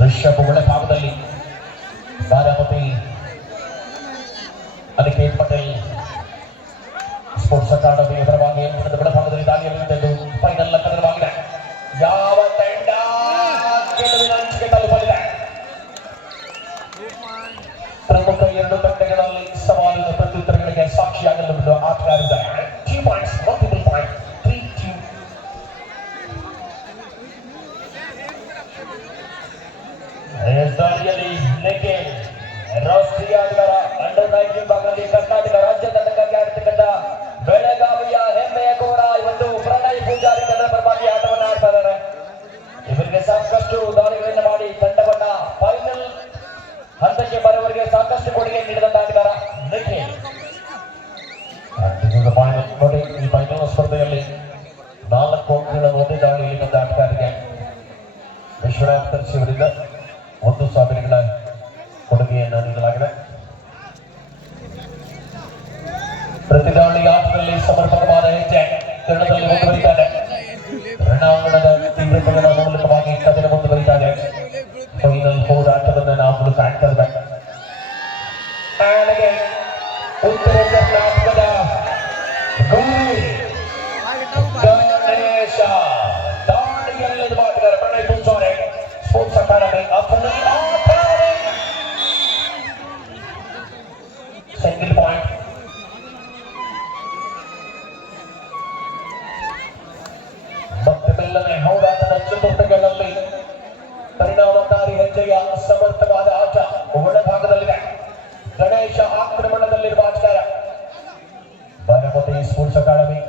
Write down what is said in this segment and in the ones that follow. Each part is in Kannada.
ಋಷಭ್ ಒಳಭಾಗದಲ್ಲಿ ಬಾರಾಮತಿ ಅನಿಕೇತ್ ಪಟೇಲ್ ಸ್ಪೋರ್ಟ್ಸ್ ಅಕಾಡೆಮಿಯ ಪರವಾಗಿ ಒಳಭಾಗದಲ್ಲಿ ದಾಳಿಯಲ್ಲಿ ಫೈನಲ್ ಕದನವಾಗಿದೆ. ಯಾವ ತಂಡ ಗೆಲುವಿನ ಅಂಚಿಗೆ ತಲುಪಲಿದೆ? ಪ್ರಮುಖ ಎರಡು ತಂಡಗಳಲ್ಲಿ ಸವಾಲಿನ ಪ್ರತ್ಯುತ್ತರಗಳಿಗೆ ಸಾಕ್ಷಿಯಾಗಲು ಆಟಗಾರರಿದ್ದಾರೆ. 2 points, multiple point, 3-2. ದಾಳಿಯಲ್ಲಿ ನಿಖಿಲ್ ರಾಷ್ಟ್ರೀಯ ಆಟಗಾರ ಅಂಡರ್-19 ವಿಭಾಗದಲ್ಲಿ ಕರ್ನಾಟಕ ರಾಜ್ಯ ತಂಡಕ್ಕಾಗಿ ಆಡಿರ್ತಕ್ಕಂಥ ಬೆಳಗಾವಿಯ ಹೆಮ್ಮೆಯ ಕೋರ ಇವತ್ತು ಪ್ರಣಯ್ ಪೂಜಾರಿ ತಂಡದ ಪರವಾಗಿ ಆಟವನ್ನು ಆಡ್ತಾ ಇದ್ದಾರೆ. ಇವರಿಗೆ ಸಾಕಷ್ಟು ದಾಳಿಗಳನ್ನು ಮಾಡಿ ತಂಡವನ್ನ ಫೈನಲ್ ಹಂತಕ್ಕೆ ಬರುವವರೆಗೆ ಸಾಕಷ್ಟು ಕೊಡುಗೆ ನೀಡಿದಂತ ಆಟಗಾರ ನಿಖಿಲ್. ನೋಡಿ, ಈ ಫೈನಲ್ ಸ್ಪರ್ಧೆಯಲ್ಲಿ 4 ಅಂಕಗಳ ಒಂದೇ ದಾಳಿಯಲ್ಲಿ ಬಂದ ಆಟಗಾರರಿಗೆ ವಿಶ್ವನಾಥ್ ತರ್ಸಿ ಅವರಿಂದ 1,000ಗಳ ಕೊಡುಗೆಯನ್ನು ನೀಡಲಾಗಿದೆ. ಪ್ರತಿ ದಾಳಿ ಆಟದಲ್ಲಿ ಸಮರ್ಪಕವಾದ ಹೆಜ್ಜೆ ತಂಡದಲ್ಲಿ ಮುಂದುವರಿತಾರೆ. ರಣಾಂಗಣದ ತೀವ್ರತೆಗಳ ಮೂಲಕವಾಗಿ ಕದನ ಮುಂದುವರಿತಾರೆ. ಫೈನಲ್ ಹೋರಾಟವನ್ನು ನಾವು ಕಾಣ್ತಾ ಇದ್ದೇವೆ. ಉತ್ತರ ಕರ್ನಾಟಕದ ಗಣೇಶ ದಾಳಿಯಲ್ಲಿ ಆಟಗಾರ Pranay Poojari sports academy single point. ಮತ್ತೆ ಬೆಲ್ಲನೆ ಹೋರಾಟದ ಚತುರ್ಥಗಳಲ್ಲಿ ಪರಿಣಾಮಕಾರಿ ಹೆಜ್ಜೆಯ ಸಮರ್ಥವಾದ ಆಟ ಒಳಭಾಗದಲ್ಲಿದೆ. ಗಣೇಶ ಆಕ್ರಮಣದಲ್ಲಿರುವ ಆಟಗಾರ ಬಾರಾಮತಿ ಸ್ಪೋರ್ಟ್ಸ್ ಅಕಾಡೆಮಿ.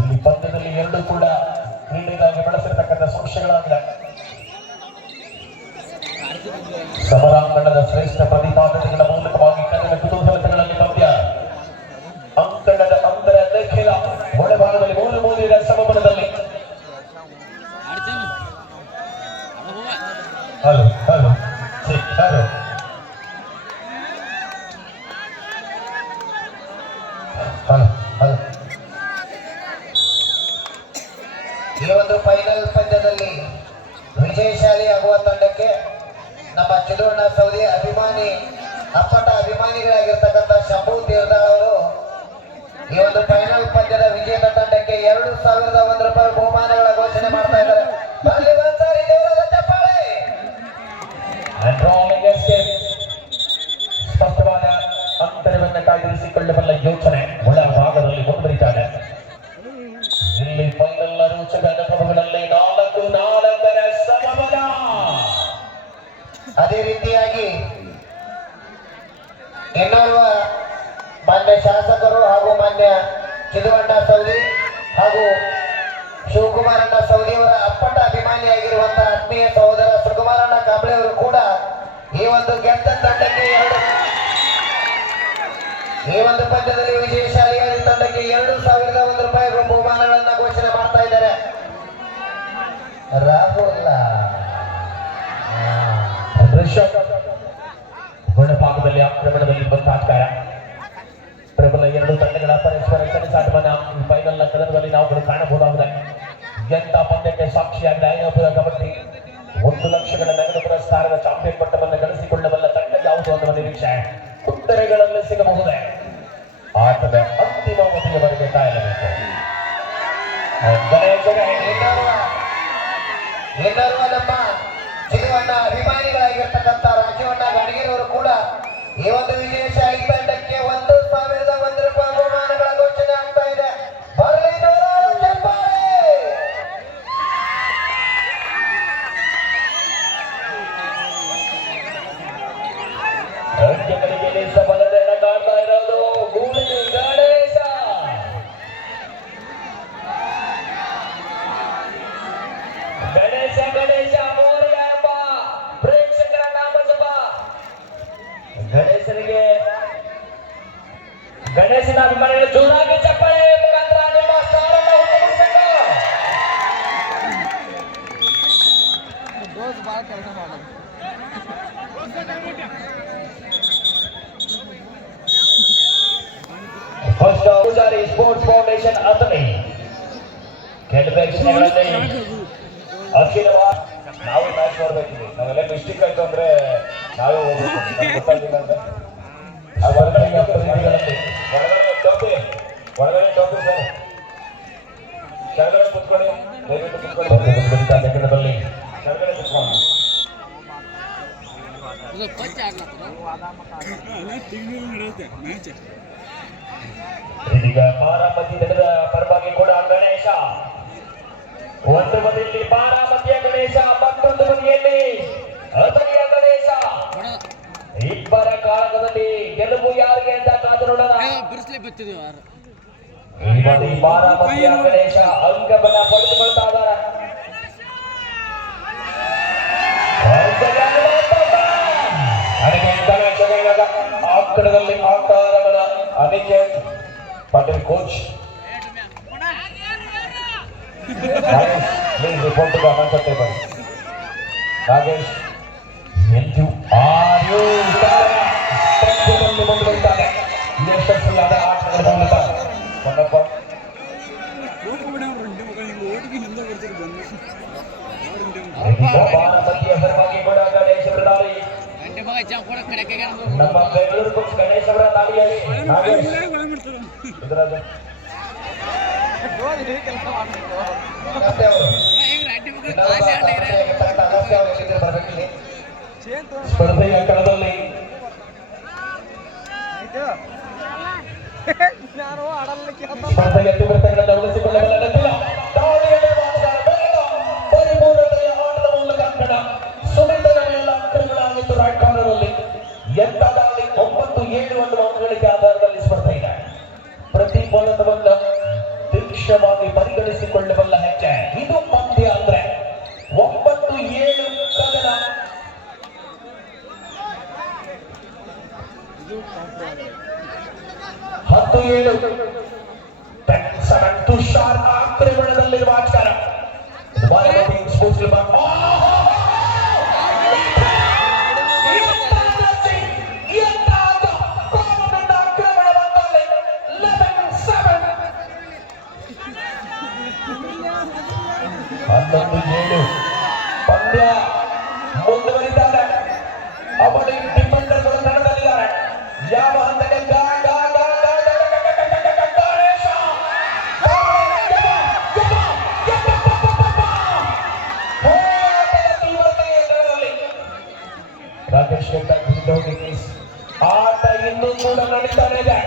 ಇಲ್ಲಿ ಪಂದ್ಯದಲ್ಲಿ ಎರಡೂ ಕೂಡ ಕ್ರೀಡೆಗಾಗಿ ಬಳಸಿರ್ತಕ್ಕಂಥ ಸಂಶಯಗಳಾಗಿದೆ. ಸಮರಾಂಗಣದ ಶ್ರೇಷ್ಠ ಪ್ರತಿಪಾದನೆಗಳ ಮೂಲಕವಾಗಿ ಕನ್ನಡ ಕುತೂಹಲತೆಗಳಲ್ಲಿ ಪಂದ್ಯ ಅಂಕಣದ ಅಂತರ ನಿಖಿಲ ಒಳಭಾಗದಲ್ಲಿ 3-3 ಸಮಬಲದಲ್ಲಿ. Hello hello hello hello hello ಈ ಒಂದು ಫೈನಲ್ ಪಂದ್ಯದಲ್ಲಿ ವಿಜಯಶಾಲಿ ಆಗುವ ತಂಡಕ್ಕೆ ನಮ್ಮ ಚಿಲುವಣ್ಣ ಸೌದಿ ಅಭಿಮಾನಿ ಅಪ್ಪಟ ಅಭಿಮಾನಿಗಳಾಗಿರ್ತಕ್ಕಂಥ ಶಂಭು ತೀರ್ದಾಳ್ ಅವರು ಈ ಒಂದು ಫೈನಲ್ ಪಂದ್ಯದ ವಿಜೇತ ತಂಡಕ್ಕೆ 2,001 ರೂಪಾಯಿ ಬಹುಮಾನಗಳ ಘೋಷಣೆ ಮಾಡ್ತಾ ಇದ್ದಾರೆ. ಸ್ಪಷ್ಟವಾದ ಅಂತರವನ್ನು ಕಾಯ್ದಿರಿಸಿಕೊಳ್ಳಬಲ್ಲ ಯೋಚನೆ ಒಳಭಾಗದಲ್ಲಿ ಮುಂದುವರಿತಾರೆ. ಇಲ್ಲಿ ಫೈನಲ್ ರೋಚಕ ಅನುಭವಗಳಲ್ಲಿ 4-4 ಸಮಬಲ. ಅದೇ ರೀತಿಯಾಗಿ ಇನ್ನೋರ್ವ ಮಾನ್ಯ ಶಾಸಕರು ಹಾಗೂ ಮಾನ್ಯ ಚಿಲುವಣ್ಣ ಸೌದಿ ಹಾಗೂ ಶಿವಕುಮಾರಣ್ಣ ಸೌದಿ ಅವರ ಅಪ್ಪಟ ಅಭಿಮಾನಿಯಾಗಿರುವಂತಹ ಆತ್ಮೀಯ ಸಹೋದರ ಸುಕುಮಾರಣ್ಣ ಕಾಂಬ್ಳೆ ಅವರು ಕೂಡ ಈ ಒಂದು ಗೆದ್ದ ತಂಡಕ್ಕೆ ಈ ಒಂದು ಪಂದ್ಯದಲ್ಲಿ ವಿಜಯಶಾಲಿಯಾದ ತಂಡಕ್ಕೆ 2,001 ರೂಪಾಯಿ ಬಹುಮಾನಗಳನ್ನ ಘೋಷಣೆ ಮಾಡ್ತಾ ಇದ್ದಾರೆ. ರಾಹುಲ್ ಒಳಭಾಗದಲ್ಲಿ ಆಕ್ರಮಣದಲ್ಲಿ ಬಂದ ಆಟಗಾರ. ಪ್ರಬಲ ಎರಡು ತಂಡಗಳ ಪರಸ್ಪರ ಸೆಣಸಾಟವನ್ನ ಫೈನಲ್ ಕದನದಲ್ಲಿ ನಾವು ಕಾಣಬಹುದಾಗಿದೆ. ಎಂತ ಪಂದ್ಯಕ್ಕೆ ಸಾಕ್ಷಿಯಾಗಿದೆ ಅಯ್ಯಪುರ ಕಬಡ್ಡಿ. 1 ಲಕ್ಷಗಳ ನಗದು ಪುರಸ್ಕಾರದ ಚಾಂಪಿಯನ್ ಪಟ್ಟವನ್ನು ಗಳಿಸಿಕೊಳ್ಳಬಲ್ಲ ತಂಡ ಯಾವುದು ಅನ್ನುವ ನಿರೀಕ್ಷೆ ಉತ್ತರಗಳಲ್ಲಿ ಸಿಗಬಹುದೇ? ಆಟದ ಅಂತಿಮ ಅವಧಿಯವರೆಗೆ ಕಾಯಲೇಬೇಕು. ಇನ್ನೋರ್ವ ನಮ್ಮ ಚಿಲುವಣ್ಣ ಅಭಿಮಾನಿಗಳಾಗಿರ್ತಕ್ಕಂಥ ರಾಜೀವಣ್ಣ ಗಣಗಿರವರು ಕೂಡ ಈ ಒಂದು ವಿಜಯಶಾಲಿ ತಂಡಕ್ಕೆ 1,001 ರೂಪಾಯಿ ಬಹುಮಾನಗಳ ಘೋಷಣೆ ಆಗ್ತಾ ಇದೆ. ಬರಲಿ ರಾಜ್ಯಗಳಿಗೆ ಸಫಲತೆಯನ್ನು ಕಾಣ್ತಾ ಇರೋದು ಗೂಳಿ ಗಣೇಶ. ಗಣೇಶ ಗಣೇಶ ಮೋರಿಯಪ್ಪ ಪ್ರೇಕ್ಷಕರ ನಾಮಜಪ. ಗಣೇಶನಿಗೆ ಗಣೇಶನ ಅಭಿಮಾನಿಗಳು ಜೋರಾಗಿ ಚಪ್ಪಾಳೆ ಮುಖಾಂತರ ನಿಮ್ಮ ಸ್ಥಾನವನ್ನು ಹುಟ್ಟುಕೊಡಬೇಕು. ಪೂಜಾರಿ ಸ್ಪೋರ್ಟ್ಸ್ ಫೌಂಡೇಶನ್ ಅಥಣಿ ಕೆಲವೇ ಕ್ಷಣಗಳಲ್ಲಿ ಅಖಿಲವಾದ ನಾವೇ ಮ್ಯಾಚ್ ನೋಡ್ಬೇಕಿದೆ. ನಾವೆಲ್ಲ ಮಿಸ್ಟೇಕ್ ಆಯ್ತು ಅಂದ್ರೆ ನಾವೇ ಹೋಗ್ಬೇಕು. ಗೊತ್ತಾಗಿಲ್ಲ ಅಂದ್ರೆ ಸ್ಪರ್ಧೆಯ ಪ್ರತಿನಿಧಿಗಳಲ್ಲಿ ಒಳಗಡೆ ಟೋಪಿ ಸರ್, ಕೆಳಗಡೆ ಕುತ್ಕೊಳ್ಳಿ, ದಯವಿಟ್ಟು ಕುತ್ಕೊಳ್ಳಿ, ಲೆಕ್ಕದಲ್ಲಿ ಕೆಳಗಡೆ ಕುತ್ಕೊಂಡು. ಇದೀಗ ಬಾರಾಮತಿ ನಡೆದ ಪರವಾಗಿ ಕೂಡ ಗಣೇಶ, ಒಂದು ಬದಿಯಲ್ಲಿ ಬಾರಾಮತಿಯ ಗಣೇಶ, ಮತ್ತೊಂದು ಬದಿಯಲ್ಲಿ ಅಥಣಿಯ ಗಣೇಶ. ಇಬ್ಬರ ಕಾಳಗದಲ್ಲಿ ಗೆಲುವು ಯಾರಿಗೆ ಅಂತ ಕಾದು ನೋಡೋಣ. ಈ ಬದಿ ಬಾರಾಮತಿಯ ಗಣೇಶ ಅಂಕವನ್ನ ಪಡೆದುಕೊಳ್ತಾ ಇದ್ದಾರೆ. ಆಕಡದಲ್ಲಿ ಆಕಾರಗಳ Aniket Patil coach please report to the announcer table. Nagesh ಎಂಟು ಆರು ಮುಂದುವರಿತಾರೆ. ಯಶಸ್ವಿಯಾದ ಆಟಗಳ ಮೂಲಕ ಹೊನ್ನಪ್ಪ ಬಾರಾಮತಿಯ ಪರವಾಗಿ ಕೂಡ ಗಣೇಶ್ ಅವರ ದಾಳಿ. ನಮ್ಮ ಬೆಂಗಳೂರು ಕೋಚ್ ಗಣೇಶ್ ಅವರ ದಾಳಿಯಲ್ಲಿ ನಾಗೇಶ್ ರುದ್ರರಾಜ ಸ್ಪರ್ಧೆಯ ಕಣದಲ್ಲಿ ಸ್ಪರ್ಧೆಯ ತೀವ್ರತೆಗಳನ್ನು ಉಳಿಸಿಕೊಳ್ಳಬಲ್ಲ ಪರಿಪೂರ್ಣತೆಯ ಆಟದ ಮೂಲಕ ಕಣ ಸುಮಿತನೆಲ್ಲ ಅಂಕಗಳಾಗಿತ್ತು. ರೈಟ್ ಕಾರ್ನರ್ನಲ್ಲಿ ಎಂತ ದಾಳಿ 9-7 ಅನ್ನುವ ಅಂಕಗಳಿಗೆ ಆಧಾರದಲ್ಲಿ ಸ್ಪರ್ಧೆ ಇದೆ. ಪ್ರತಿ ಬಾಲವನ್ನು ತೀಕ್ಷ್ಣವಾಗಿ ಪರಿಗಣಿಸಿಕೊಳ್ಳಬಲ್ಲ ಹೆಜ್ಜೆ ಇದು ಪಂದ್ಯ ಅಂದ್ರೆ 9-7 ಕದನ. ಹತ್ತು 7 ತುಷಾರ್ ಆಕ್ರಮಣದಲ್ಲಿರುವ ಆಚಾರ ಪಂದ್ಯ ಮುಂದುವರಿದ್ದಾರೆ. ಅವಳಿ ಡಿಫೆಂಡರ್ಗಳು ತಂಡದಲ್ಲಿದ್ದಾರೆ. ಯಾವ ಹಂತಕ್ಕೆ ರಾಕೇಶ್ ಆಟ ಇನ್ನೂ ಕೂಡ ನಡೀತಾ ಇದೆ.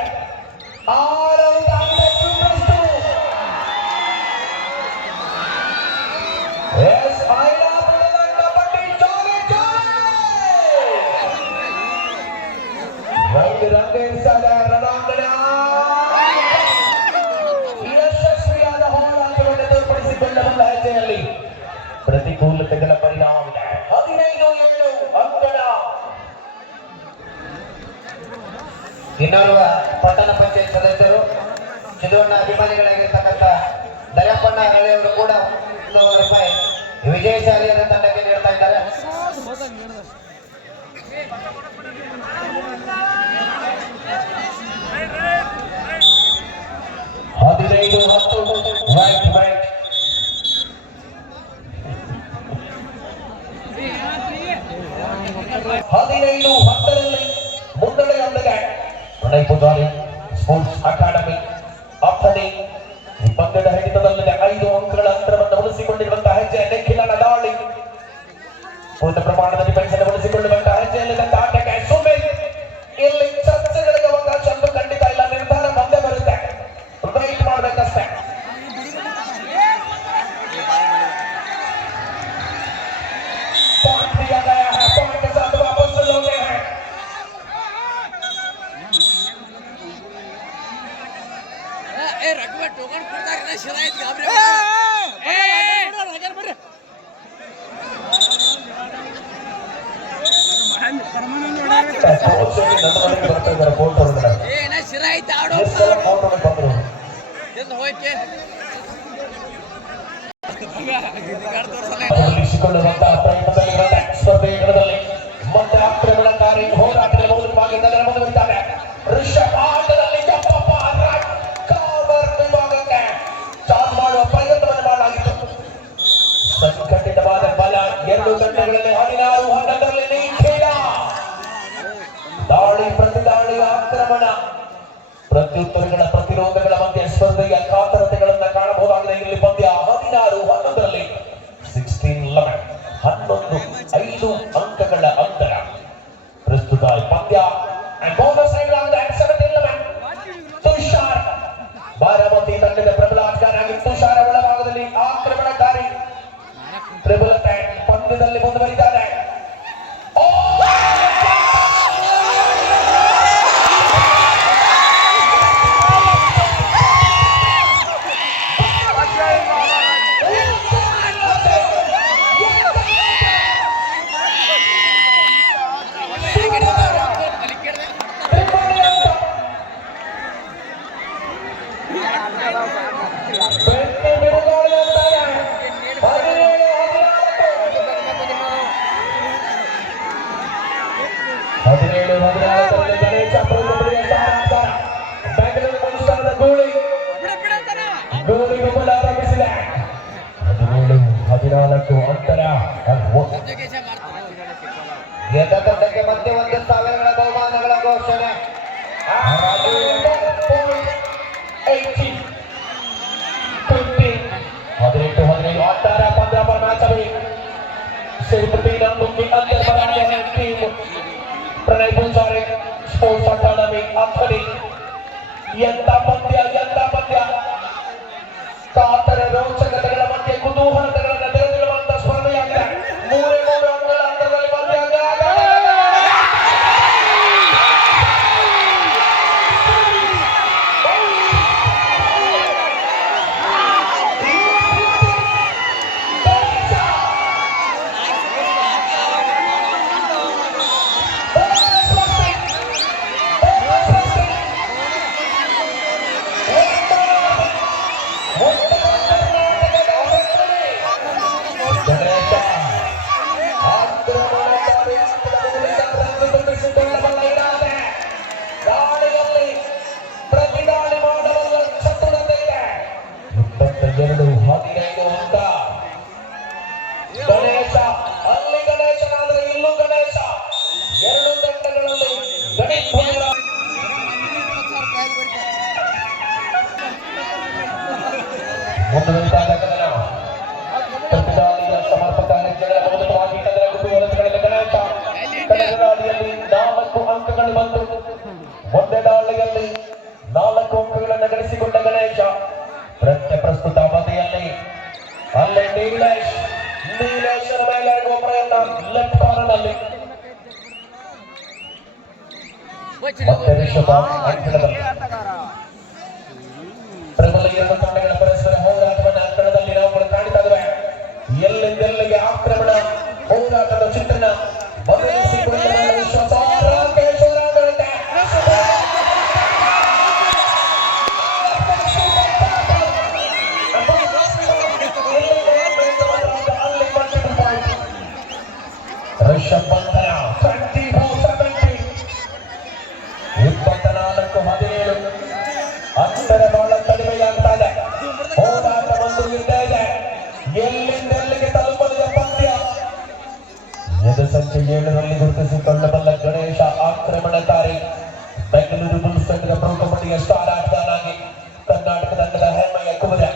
ಯಶಸ್ವಿಯಾದ ಹೋರಾಟವನ್ನು ತೋರ್ಪಡಿಸಿಕೊಳ್ಳಬಲ್ಲ ಹೆಜ್ಜೆಯಲ್ಲಿ ಪ್ರತಿಕೂಲತೆಗಳ ಪರಿಣಾಮವಿದೆ. 15-7 ಅಂಕಣ. ಇನ್ನೋರ್ವ ಪಟ್ಟಣ ಪಂಚಾಯತ್ ಸದಸ್ಯರು ಚಿದೋಣ್ಣ ಅಭಿಮಾನಿಗಳಾಗಿರ್ತಕ್ಕಂಥ ದಯಪ್ಪಣ್ಣ ಹರಳೆಯವರು ಕೂಡ ₹100 ವಿಜಯಶಾಲಿಯಾದ ತಂಡಕ್ಕೆ ನೀಡ್ತಾ ಇದ್ದಾರೆ. 15-10 ರೈಟ್ 15-10ರಲ್ಲಿ ಮುನ್ನಡೆಯೊಂದಿಗೆ ಪುದಾರಿ ಸ್ಪೋರ್ಟ್ಸ್ ಅಕಾಡೆಮಿ ಅಥಣಿ ಈ ಪಂದ್ಯದ ಹಿಡಿತದಲ್ಲಿದೆ. 5 ಅಂಕಗಳ ಅಂತರವನ್ನು ಉಳಿಸಿಕೊಂಡಿರುವಂತಹ ಹೆಜ್ಜೆ ನಿಖಿಲನ ದಾಳಿ. ಪೂರ್ಣ ಪ್ರಮಾಣದಲ್ಲಿ ಪರಿಸರ ಉಳಿಸಿಕೊಳ್ಳುವಂತಹ ಹೆಜ್ಜೆಯಲ್ಲಿದ್ದ ಆಟಕ್ಕೆ ಸುಮಿತ್. ಇಲ್ಲಿ ಚರ್ಚೆಗಳಿಗೆ ಅವಕಾಶ ಅಂತೂ ಖಂಡಿತ ಇಲ್ಲ. ನಿರ್ಧಾರ ಬಂದೇ ಬರುತ್ತೆ. ವೆಯ್ಟ್ ಮಾಡಬೇಕಷ್ಟೇ. पॉइंट दिया गया है, पॉइंट के साथ वापस चल रहे हैं. ए रघुवर टोकन पड़ता है शरायत घाबरे ए ना शरायत आड़ो ಎಂದು ಹೋಯ್ತೆ ಉಳಿಸಿಕೊಳ್ಳುವಂತಹ ಪ್ರಯತ್ನದಲ್ಲಿರುವಂತಹ ಸ್ಪರ್ಧೆಗಳಲ್ಲಿ ಮತ್ತೆ ಆಕ್ರಮಣಕಾರಿ ಹೋರಾಟದ ಮೂಲಕವಾಗಿ ಮುಂದುವರಿದ್ದಾರೆ. ರಿಷಬ್ ಆಟದಲ್ಲಿ ಕವರ್ ವಿಭಾಗಕ್ಕೆ ಚಾರ್ಜ್ ಮಾಡುವ ಪ್ರಯತ್ನವನ್ನು ಮಾಡಲಾಗಿತ್ತು. ಸಂಘಟಿತ ಪ್ರತ್ಯುತ್ತರಗಳ ಪ್ರತಿರೋಧಗಳ ಮಧ್ಯೆ ಸ್ಪರ್ಧೆಯ ಕಾತರತೆಗಳನ್ನ ಕಾಣಬಹುದಾಗಿದೆ. ಇಲ್ಲಿ ಪಂದ್ಯ 16-11ರಲ್ಲಿ 11 ಅಂಕಗಳ ಅಂತರ. ಪ್ರಸ್ತುತ ಪಂದ್ಯ ತುಷಾರ್ ಬಾರಾಮತಿ ತಂಡದ ಪ್ರಬಲ ಆಟಗಾರರಾಗಿ ತುಷಾರ್ ಒಳಭಾಗದಲ್ಲಿ ಆಕ್ರಮಣಕಾರಿ ಪ್ರಬಲ ಪಂದ್ಯದಲ್ಲಿ ಮುಂದುವರಿದ್ದಾರೆ. ಗೆದ್ದ ತಂಡಕ್ಕೆ ಮತ್ತೆ 1,000ಗಳ ಬಹುಮಾನಗಳ ಘೋಷಣೆ. 18-15 18 15 पर मैच अभी सिर्फ 3 अंकों के अंतर बनाने हैं टीम प्रणय पुजारी स्पोर्ट्स अकादमी अखड़ी. ಎಂತ ಪಂದ್ಯ ಕಾತರ ರೋಚಕತೆಗಳ ಮಧ್ಯೆ ಕುತೂಹಲತೆಗಳನ್ನು ತೆರೆದಿರುವಂತಹ ಸ್ಪರ್ಧೆಯಾಗಿದೆ. 3 ಅಂಕಗಳ ಅಂತರದಲ್ಲಿ ಪಂದ್ಯ ಪ್ರತಿದಾಳಿಯ ಸಮರ್ಪಕ ಹೆಜ್ಜೆಗಳ ಮೂಲಕವಾಗಿ ಕದರ ಕುತೂಹಲತೆಗಳಿಂದ ಗಣೇಶ ಕಳೆದ ದಾಳಿಯಲ್ಲಿ 4 ಅಂಕಗಳು ಬಂದು ಒಂದೇ ದಾಳಿಯಲ್ಲಿ 4 ಅಂಕಗಳನ್ನು ಗಳಿಸಿಕೊಂಡ ಗಣೇಶ ಪ್ರಸ್ತುತ ಬದಿಯಲ್ಲಿ ಅಲ್ಲೇ ನೀಲೇಶನ ಮೇಲೆ ಆಗುವ ಪ್ರಯತ್ನ ಲೆಫ್ಟ್ ಕಾರ್ನರ್ನಲ್ಲಿ ಮತ್ತೆ ರಿಷಭ ಅಂಕಣದಲ್ಲಿ ಪ್ರಬಲ 2 ತಂಡಗಳ ಪರಸ್ಪರ ಹೋರಾಟವನ್ನು ಅಂಕಣದಲ್ಲಿ ನಾವು ಕಾಣ್ತಾ ಇದ್ದೇವೆ. ಎಲ್ಲೆಂದೆಲ್ಲಿಗೆ ಆಕ್ರಮಣ ಹೋರಾಟದ ಚಿತ್ರಣ ಬದಲಿಸಿಕೊಳ್ಳುವ ವಿಶ್ವಾಸ ರಿಷಭ್ ಬಂಧನ 24-17 ಅಂತರ ಬಹಳ ಕಡಿಮೆಯಾಗ್ತಾ ಇದೆ. ಹೋರಾಟ ಒಂದು ಇರ್ತಾ ಇದೆ. ಎಲ್ಲಿಂದೆಲ್ಲಿಗೆ ತಲುಪಲಿದೆ ಪಂದ್ಯ. ಎದು ಸಂಖ್ಯೆ 7ರಲ್ಲಿ ಗುರುತಿಸಿಕೊಳ್ಳಬಲ್ಲ ಗಣೇಶ ಆಕ್ರಮಣಕಾರಿ ಬೆಂಗಳೂರು ಬುಲ್ಸ್ ತಂಡದ ಪ್ರಮುಖ ಪಟ್ಟಿಯ ಸ್ಟಾರ್ ಆಟಗಾರನಾಗಿ ಕರ್ನಾಟಕ ತಂಡದ ಹೆಮ್ಮೆಯ ಕುದುರೆ.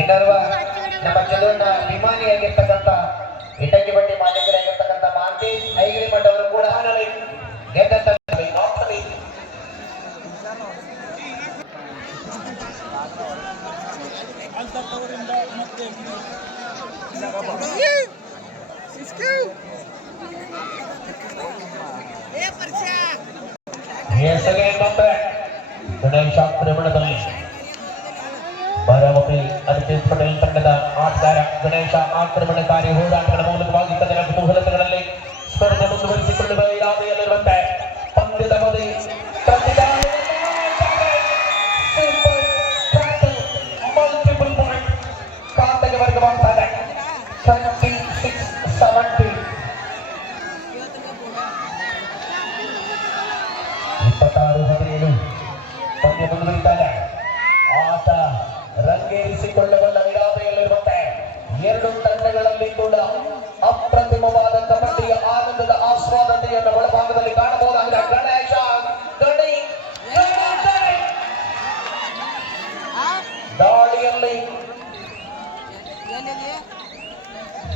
ಇನ್ನರ್ವ ನಮ್ಮ ಚಲೋನ ಅಭಿಮಾನಿಯಾಗಿರ್ತಕ್ಕಂಥ ಇಟಗಿ ಬಂಡಿ ಮಾಲೀಕರಾಗಿರ್ತಕ್ಕಂಥ ಮಾಂತೇಶ್ ಐಗಿರಿಮಠ ಅವರು ಕೂಡ ಗೆದ್ದ ಗಣೇಶ ಆಕ್ರಮಣದಲ್ಲಿ ಬಾರಾಮತಿ ಅನಿಕೇತ್ ಪಟೇಲ್ ತಂಡದ ಆಟಗಾರ ಗಣೇಶ ಆಕ್ರಮಣಕಾರಿ ಹೋರಾಟಗಳ ಮೂಲಕವಾಗಿ ಕದನ ಕುತೂಹಲತೆಗಳಲ್ಲಿ ಸ್ಪರ್ಧೆ ಮುಂದುವರಿಸಿಕೊಳ್ಳುವ ಇರಾದೆಯಲ್ಲಿರುವಂತೆ ಪಂದ್ಯದ ಬದಿ ಮಲ್ಟಿಪಲ್ ಪಾಯಿಂಟ್ ಖಾತೆಗೆ ವರ್ಗವಾಗ್ತಾ ಇದೆ. 36-70 26-17 ಪಂದ್ಯ ಮುಂದುವರಿತಾ ಇದೆ. ಆಟ ರಂಗೇರಿಸಿಕೊಳ್ಳಬಲ್ಲ ಇರಾದೆಯಲ್ಲಿರುವಂತೆ 2 ತಂಡಗಳಲ್ಲಿ ಕೂಡ ಅಪ್ರತಿಮವಾದ ಕಬಡ್ಡಿಯ ಆನಂದದ ಆಸ್ವಾದತೆಯನ್ನು ಒಳಭಾಗದಲ್ಲಿ ಕಾಣಬಹುದಾಗಿದೆ. ಗಣೇಶ ದಾಳಿಯಲ್ಲಿ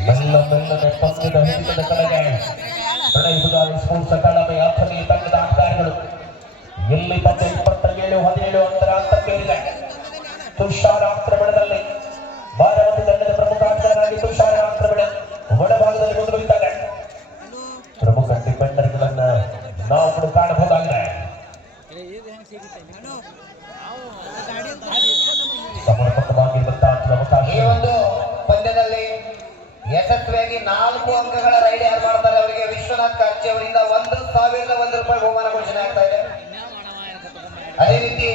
ಮೆಲ್ಲನೆ ಪಂದ್ಯದ ಹಿಡಿತದ ಕಡೆಗೆ ಪ್ರಣಯ್ ಸ್ಪೋರ್ಟ್ಸ್ ಅಕಾಡೆಮಿ ಅಥಣಿ ತಂಡದ ಆಟಗಾರರು. ಇಲ್ಲಿ ಪಂದ್ಯ 27-17 ಅಂತರ ಹಂತಕ್ಕೇರಿದೆ. ತುಷಾರ ಆಕ್ರಮಣದಲ್ಲಿ ಬಾರಾಮತಿ ತಂಡದ ಪ್ರಮುಖ ಆಟಗಾರರಾಗಿ ತುಷಾರ ಆಕ್ರಮಣ ಒಳಭಾಗದಲ್ಲಿ ಮುಂದುವರಿತಾರೆ. ಪ್ರಮುಖ ಡಿಫೆಂಡರ್ಗಳನ್ನ ನಾವು ಕೂಡ ಕಾಣಬಹುದಾಗಿದೆ. ಸಮರ್ಪಕವಾಗಿರುವಂತಹ ಅವಕಾಶ. ಈ ಒಂದು ಪಂದ್ಯದಲ್ಲಿ ಯಶಸ್ವಿಯಾಗಿ 4 ಅಂಕಗಳ ರೈಡ್ ಯಾರು ಮಾಡ್ತಾರೆ ಅವರಿಗೆ ವಿಶ್ವನಾಥ್ ಕಾರ್ಚಿ ಅವರಿಂದ 1,001 ರೂಪಾಯಿ ಬಹುಮಾನ ಘೋಷಣೆ ಆಗ್ತಾ ಇದೆ. ಅದೇ ರೀತಿ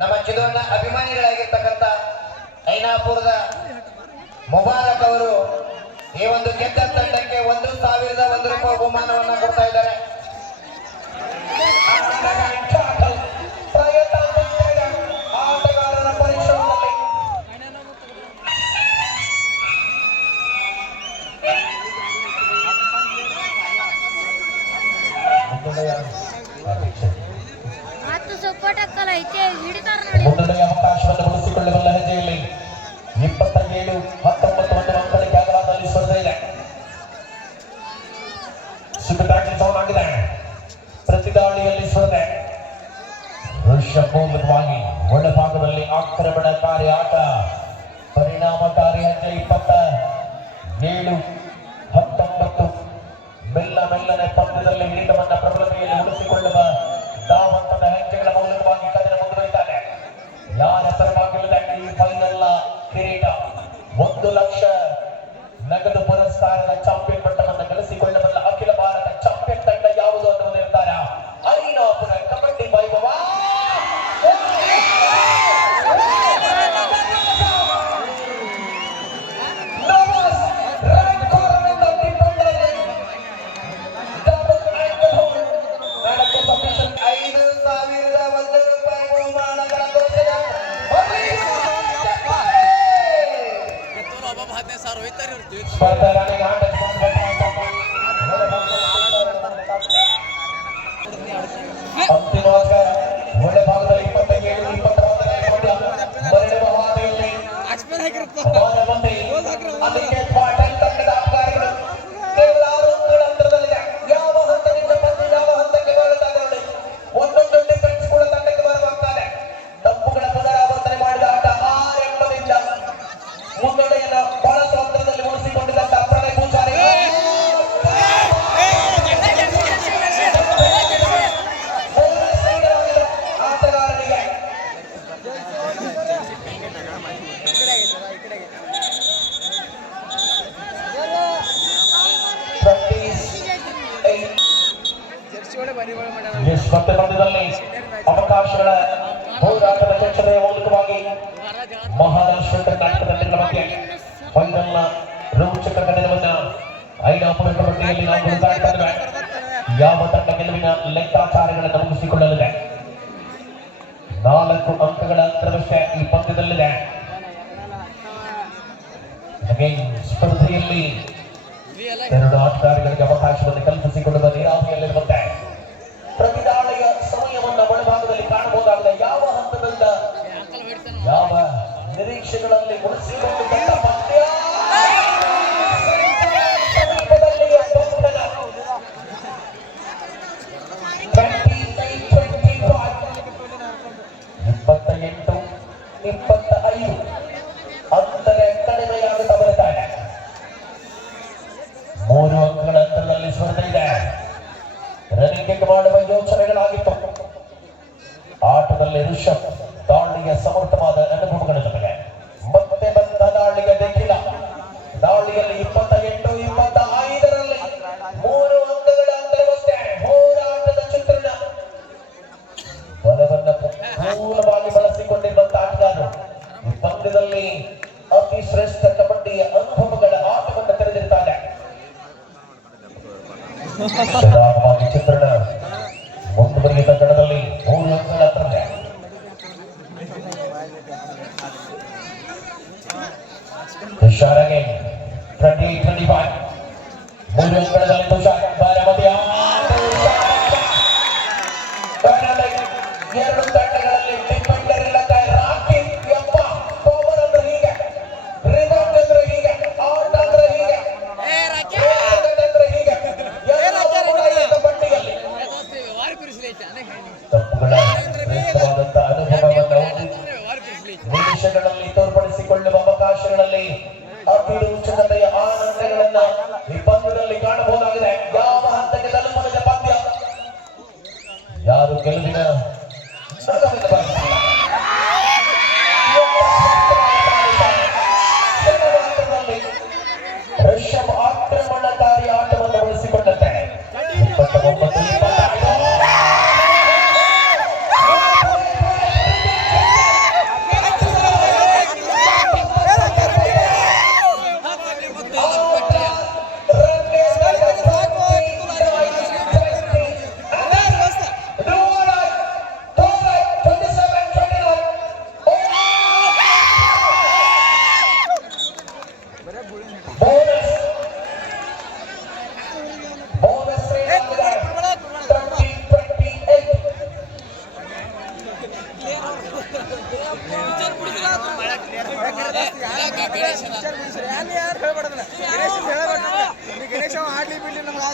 ನಮ್ಮ ಚಿದೋಣ್ಣ ಅಭಿಮಾನಿಗಳಾಗಿರ್ತಕ್ಕಂಥ ಐನಾಪುರದ ಮುಬಾರಕ್ ಅವರು ಈ ಒಂದು ಗೆದ್ದ ತಂಡಕ್ಕೆ 1,001 ರೂಪಾಯಿ ಬಹುಮಾನವನ್ನು ಕೊಡ್ತಾ ಇದ್ದಾರೆ. ಆಟಗಾರರ ಪರಿಶ್ರಮದಲ್ಲಿ ಮುನ್ನಡೆಯ ಅವಕಾಶವನ್ನು ಉಳಿಸಿಕೊಳ್ಳಬಲ್ಲ ಹೆಜ್ಜೆಯಲ್ಲಿ 27-19 ಅಂಕಣಕ್ಕೆ ಅಗಲದಲ್ಲಿ ಸ್ಪರ್ಧೆ ಇದೆ. ಆಗಿದೆ ಪ್ರತಿದಾಳಿಯಲ್ಲಿ ಸ್ಪರ್ಧೆ. ಮೂಲಕವಾಗಿ ಒಳಭಾಗದಲ್ಲಿ ಆಕ್ರಮಣಕಾರಿ ಆಟ, ಪರಿಣಾಮಕಾರಿ ಹೆಜ್ಜೆ 27-19. ಮೆಲ್ಲನೆ ಪಂದ್ಯದಲ್ಲಿ ಹಿಡಿತವನ್ನ ಪ್ರಬಲತೆಯಲ್ಲಿ ಉಳಿಸಿಕೊಳ್ಳುವ ಧಾವಂತದ ಹೆಜ್ಜೆಗಳ ಮೂಲಕವಾಗಿ ಕದನ ಮುಂದುವರಿತಾರೆ. ಯಾರ ಪರವಾಗಿಲ್ಲದೆ ಈ ಫೈನಲ್ ಕಿರೀಟ 1 ಲಕ್ಷ ನಗದು ಪುರಸ್ಕಾರದ ಚಾಂಪಿಯನ್ ಪಟ್ಟವನ್ನು ಗಳಿಸಿಕೊಳ್ಳಬಲ್ಲ ಅಖಿಲ ಭಾರತ ಚಾಂಪಿಯನ್ ತಂಡ ಯಾವುದು ಅನ್ನುವ ನಿರ್ಧಾರ ಐನಾಪುರ ಕಬಡ್ಡಿ ವೈಭವ. ಅಂತಿಮವಾಗಿ ಒಳ್ಳೆ ಭಾಗದಲ್ಲಿ 27-20 ಅದಕ್ಕೆ ಪಾಟನ್ ತಂಡದ ಆಟಗಾರರು ಕೇವಲ 6 ಅಂಕಗಳ ಅಂತರದಲ್ಲಿದೆ. ಯಾವ ಹಂತದಿಂದ ಬಂದು ಯಾವ ಹಂತಕ್ಕೆ ಬರುತ್ತಾಗಲಿ ಒಂದೊಂದು ಡಿಫೆನ್ಸ್ ಕೂಡ ತಂಡಕ್ಕೆ ಬರಬೇಕಾಗಿದೆ. ತಪ್ಪುಗಳ ಪುನರಾವರ್ತನೆ ಮಾಡಿದ ಆಟ 6 ಎಂಬುದರಿಂದ ಮುನ್ನಡೆಯನ್ನು ಬಹಳ ಅಂತರದಲ್ಲಿ ಉಳಿಸಿಕೊಂಡಿದ್ದಂತ ಪ್ರಣಯ್ ಪೂಜಾರಿ ಆಟಗಾರರಿಗೆ ಸ್ಪರ್ಧೆ ಪಂದ್ಯದಲ್ಲಿ ಅವಕಾಶಗಳ ಹೋರಾಟದ ಚರ್ಚೆಯ ಮೂಲಕವಾಗಿ ಮಹಾರಾಷ್ಟ್ರ ಕರ್ನಾಟಕ ತಂಡಗಳ ಮಧ್ಯೆ ಫೈನಲ್ನ ರೋಚಕ ಕದನವನ್ನ ಐನಾಪುರ ಕಬಡ್ಡಿಯಲ್ಲಿ ನಾವು ಗುರುತಾಡ್ತಾ ಇದ್ದೇವೆ. ಯಾವ ತಂಡ ಗೆಲುವಿನ ಲೆಕ್ಕಾಚಾರಗಳನ್ನು ಮುಗಿಸಿಕೊಳ್ಳಲಿದೆ? 4 ಅಂಕಗಳ ಅಂತರವಷ್ಟೇ ಈ ಪಂದ್ಯದಲ್ಲಿದೆ. ಸ್ಪರ್ಧೆಯಲ್ಲಿ 2 ಆಟಗಾರರಿಗೆ ಅವಕಾಶವನ್ನು ಕಲ್ಪಿಸಿಕೊಳ್ಳುವ ನೀರಾವರಿಯಲ್ಲಿರುವಂತೆ ಪ್ರತಿದಾಳಿಯ ಸಮಯವನ್ನು ಒಳಭಾಗದಲ್ಲಿ ಕಾಣಬಹುದಾಗಿದೆ. ಯಾವ ಹಂತದಿಂದ ಯಾವ ನಿರೀಕ್ಷೆಗಳಲ್ಲಿ ಉಳಿಸಿಕೊಂಡಿದ್ದ ಪಂದ್ಯ ಸಮೀಪದಲ್ಲಿಯೇ ಬಹುತೇಕ 28-25 ಅಂತರ ಕಡಿಮೆಯಾಗುತ್ತಾ ಬರುತ್ತಾರೆ. 3 ಅಂಕಗಳ ಅಂತರದಲ್ಲಿ ಸ್ಪರ್ಧೆ ಇದೆ. ರನ್ನಿಂಗ್ ಮಾಡುವ ಯೋಚನೆಗಳಾಗಿತ್ತು. ಆಟದಲ್ಲಿ ಋಷಭ್ ದಾಳಿಯ ಸಮರ್ಥವಾದ ಅನುಭವಗಳ ಜೊತೆಗೆ ಮತ್ತೆ ಬಂದ ದಾಳಿಯ ದೇಖಿಲ ದಾಳಿಯಲ್ಲಿ 28-25ರಲ್ಲಿ 3 ಅಂಕಗಳ ಅಂತರವಷ್ಟೇ. ಹೋರಾಟದ ಚಿತ್ರಣ ಬಲವನ್ನು ಮೂಲವಾಗಿ ಬಳಸಿಕೊಂಡಿರುವಂತಹ ಆಟಗಾರರು ಈ ಪಂದ್ಯದಲ್ಲಿ ಅತಿ ಶ್ರೇಷ್ಠ ಕಬಡ್ಡಿಯ ಅನುಭವಗಳ ಆಟವನ್ನು ತೆರೆದಿರ್ತಾರೆ. ಚಿತ್ರಣ ಮುಂದುವರಿದ ಗಣದಲ್ಲಿ 3 ಅಂಕಗಳ ಅಂತರವಿದೆ. ತುಷಾರಗೆ 20-25 3 ಅಂಕಗಳಲ್ಲಿ ತುಷಾರ ಬಾರಾಮತಿಯ 2 ತಂಡಗಳಲ್ಲಿ ಡಿಫೆಂಡರ್ ಇಲ್ಲದ ರಾಕಿ ಯಪ್ಪ ಅಂಶಗಳಲ್ಲಿ ಅತಿ ರುಚಿಕತೆಯ ಆನಂದಗಳನ್ನ ಈ ಪಂದ್ಯದಲ್ಲಿ ಕಾಣಬಹುದಾಗಿದೆ. ಯಾವ ಹಂತಕ್ಕೆ ತಲುಪಲಿದೆ ಪಂದ್ಯ, ಯಾರು ಗೆಲುವಿನ ನಗರದಿಂದ ಬರ್ತಾರೆ. ಋಷಭ್ ಆಕ್ರಮಣಕಾರಿ ಆಟವನ್ನು ಉಳಿಸಿಕೊಂಡಂತೆ 29-26 ಗಣೇಶ ಆಡ್ಲಿ ಬಿಡ್ಲಿ ನಮ್ಗೆ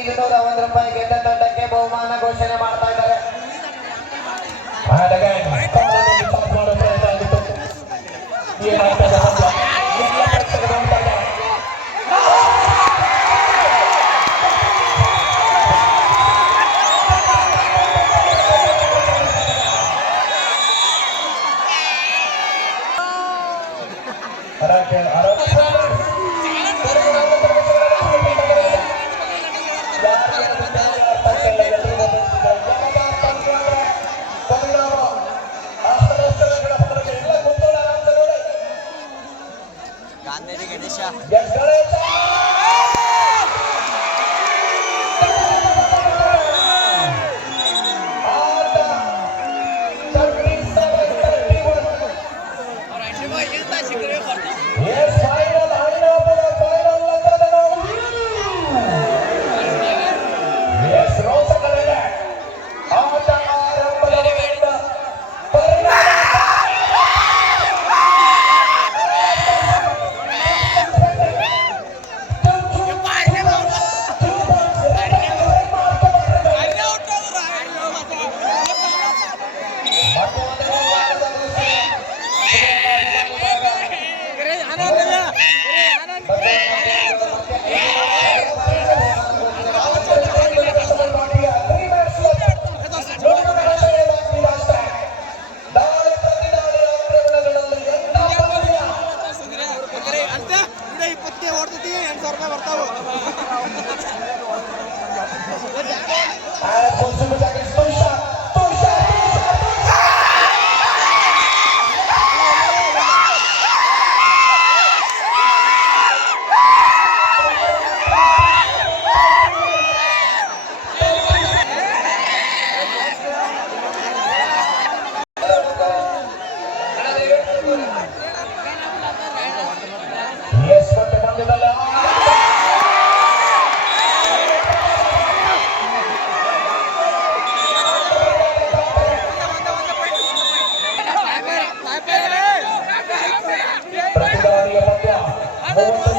₹201 ಗೆದ್ದ ತಂಡಕ್ಕೆ ಬಹುಮಾನ ಘೋಷಣೆ ಮಾಡ್ತಾ ಇದ್ದಾರೆ. ಅಂತ ಎಸ್ ಮತ್ತೆ ಪಂದ್ಯದಲ್ಲಿ ಪ್ರತಿದಾಳಿಯ ಪಂದ್ಯ 30